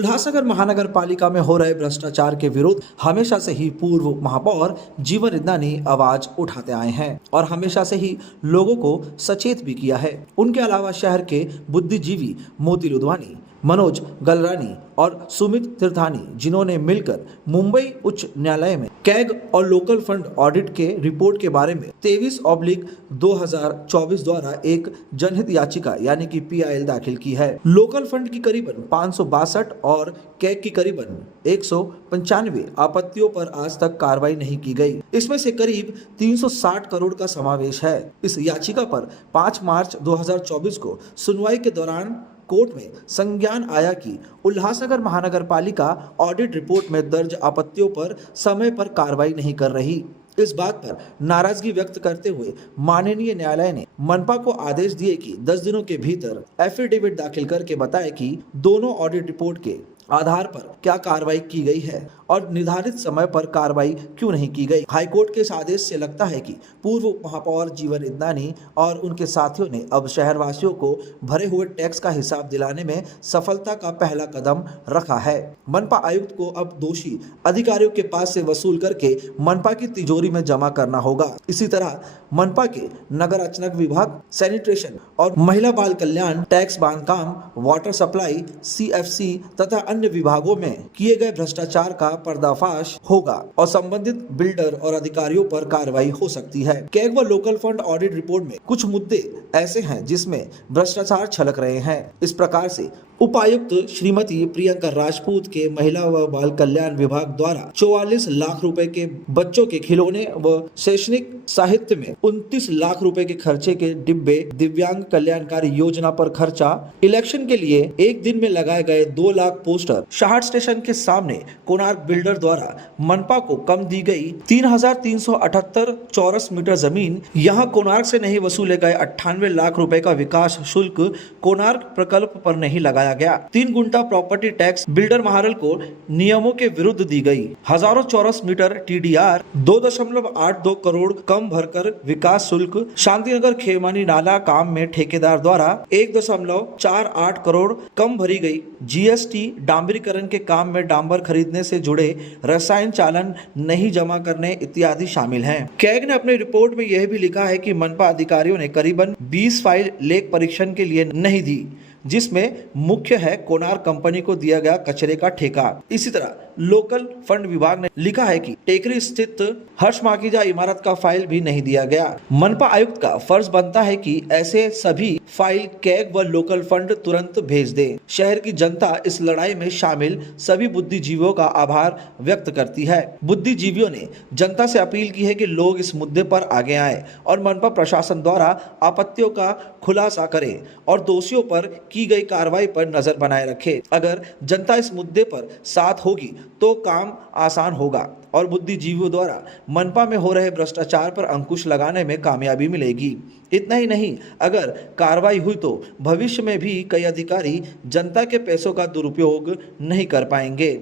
उल्लासनगर महानगर पालिका में हो रहे भ्रष्टाचार के विरुद्ध हमेशा से ही पूर्व महापौर जीवन इदनानी आवाज उठाते आए हैं और हमेशा से ही लोगों को सचेत भी किया है। उनके अलावा शहर के बुद्धिजीवी मोती लुधवानी, मनोज गलरानी और सुमित तीर्थानी, जिन्होंने मिलकर मुंबई उच्च न्यायालय में कैग और लोकल फंड ऑडिट के रिपोर्ट के बारे में 23/2024 द्वारा एक जनहित याचिका यानी कि PIL दाखिल की है। लोकल फंड की करीबन 562 और कैग की करीबन 195 आपत्तियों पर आज तक कार्रवाई नहीं की गई। इसमें से करीब 360 करोड़ का समावेश है। इस याचिका पर 5 मार्च 2024 को सुनवाई के दौरान कोर्ट में संज्ञान आया कि उल्लासनगर महानगर पालिका ऑडिट रिपोर्ट में दर्ज आपत्तियों पर समय पर कार्रवाई नहीं कर रही। इस बात पर नाराजगी व्यक्त करते हुए माननीय न्यायालय ने मनपा को आदेश दिए कि 10 दिनों के भीतर एफिडेविट दाखिल करके बताए कि दोनों ऑडिट रिपोर्ट के आधार पर क्या कार्रवाई की गई है और निर्धारित समय पर कार्रवाई क्यों नहीं की गई। हाईकोर्ट के इस आदेश से लगता है कि पूर्व महापौर जीवन इदनानी और उनके साथियों ने अब शहरवासियों को भरे हुए टैक्स का हिसाब दिलाने में सफलता का पहला कदम रखा है। मनपा आयुक्त को अब दोषी अधिकारियों के पास से वसूल करके मनपा की तिजोरी में जमा करना होगा। इसी तरह मनपा के नगर अचानक विभाग, सैनिटेशन और महिला बाल कल्याण, टैक्स, बांधकाम, वाटर सप्लाई, CFC तथा अन्य विभागों में किए गए भ्रष्टाचार का पर्दाफाश होगा और संबंधित बिल्डर और अधिकारियों पर कार्रवाई हो सकती है। कैग व लोकल फंड ऑडिट रिपोर्ट में कुछ मुद्दे ऐसे हैं जिसमें भ्रष्टाचार छलक रहे हैं। इस प्रकार से उपायुक्त श्रीमती प्रियंका राजपूत के महिला व बाल कल्याण विभाग द्वारा 44 लाख रुपए के बच्चों के खिलौने व शैक्षणिक साहित्य में 29 लाख रुपए के खर्चे के डिब्बे, दिव्यांग कल्याणकारी योजना पर खर्चा, इलेक्शन के लिए एक दिन में लगाए गए 2 लाख पोस्टर, शाहट स्टेशन के सामने कोणार्क बिल्डर द्वारा मनपा को कम दी गई 3,378 चौरस मीटर जमीन, यहाँ कोणार्क से नहीं वसूले गए 98 लाख रुपए का विकास शुल्क कोणार्क प्रकल्प पर नहीं लगाया गया। 3 गुंठा प्रॉपर्टी टैक्स बिल्डर महारल को नियमों के विरुद्ध दी गई। हजारों चौरस मीटर TDR, 2.82 करोड़ कम भरकर विकास शुल्क, शांतिनगर खेमानी नाला काम में ठेकेदार द्वारा 1.48 करोड़ कम भरी गई। GST, डांबरीकरण के काम में डांबर खरीदने से जुड़े रसायन चालन नहीं जमा करने इत्यादि शामिल हैं। कैग ने अपनी रिपोर्ट में यह भी लिखा है कि मनपा अधिकारियों ने करीबन 20 फाइल लेख परीक्षण के लिए नहीं दी, जिसमें मुख्य है कोणार्क कंपनी को दिया गया कचरे का ठेका। इसी तरह लोकल फंड विभाग ने लिखा है कि टेकरी स्थित हर्ष माखीजा इमारत का फाइल भी नहीं दिया गया। मनपा आयुक्त का फर्ज बनता है कि ऐसे सभी फाइल कैग व लोकल फंड तुरंत भेज दे। शहर की जनता इस लड़ाई में शामिल सभी बुद्धिजीवियों का आभार व्यक्त करती है। बुद्धिजीवियों ने जनता से अपील की है कि लोग इस मुद्दे पर आगे आए और मनपा प्रशासन द्वारा आपत्तियों का खुलासा करे और दोषियों पर की गई कार्रवाई पर नजर बनाए रखे। अगर जनता इस मुद्दे पर साथ होगी तो काम आसान होगा और बुद्धिजीवियों द्वारा मनपा में हो रहे भ्रष्टाचार पर अंकुश लगाने में कामयाबी मिलेगी। इतना ही नहीं, अगर कार्रवाई हुई तो भविष्य में भी कई अधिकारी जनता के पैसों का दुरुपयोग नहीं कर पाएंगे।